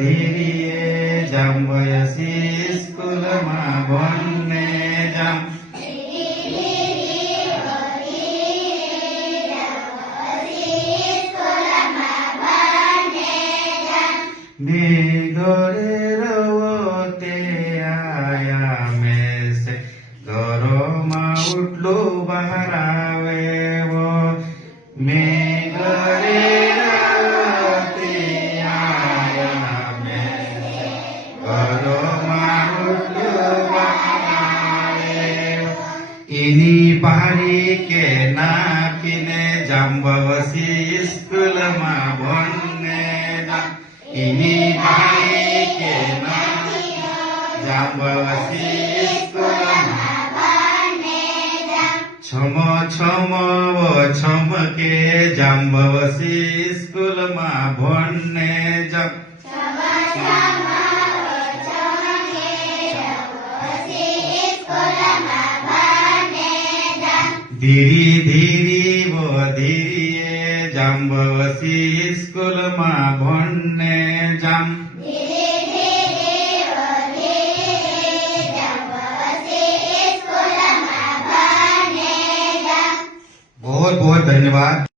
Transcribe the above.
ધીરીએ જાંબવસી સ્કૂલમાં ભણને જામ. ઘરે રવો તે આયા મેસે ઘરોમાં ઉટલું બહાર આવે મેં ઘરે રવો તે આયા મેસે ઘરોમાં ઉટલું બહાર આવે. એની પારી કે નાખીને જાંબવસી સ્કૂલમાં ભણને જામ. એની પારી કે જાંબવસી સ્કૂલમાં છમો છમો છમકે જાંબવસી સ્કૂલમાં ભણને જામ. ધીરીએ જાંબવસી સ્કૂલમાં ભણને જામ. बहुत बहुत धन्यवाद.